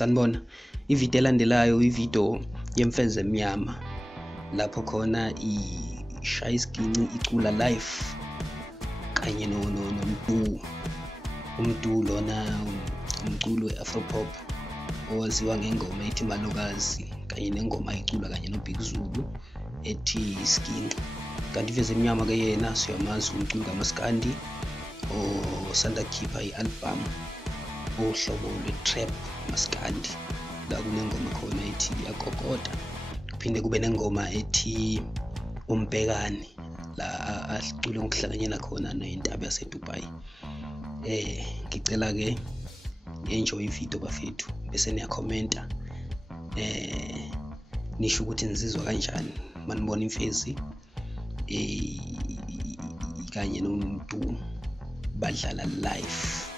sanibona. Ivideo elandelayo ivideo yemfeze emnyama lapho khona ishaya isiginci icula live kanye nomdu lona umculo we-Afropop owaziwa ngengoma ethi Malokazi kanye nengoma icula kanye noBig Zulu ethi Isiginci. Kanti imfeze emnyama ke yena siyamazi umculi kaMaskandi osanda kukhipha i-album ohlobo lwe-trap Maskandi, la kunengoma khona ethi Iyakokota, kuphinde kube nengoma ethi Umbhekane la acule ngokuhlanganyela khona nentaba yaseDubai. Ngicela ke enjoy ivideo bafethu bese niyakhomenta nisho ukuthi nizizwa kanjani manibona imfezi kanye nomuntu badlala live.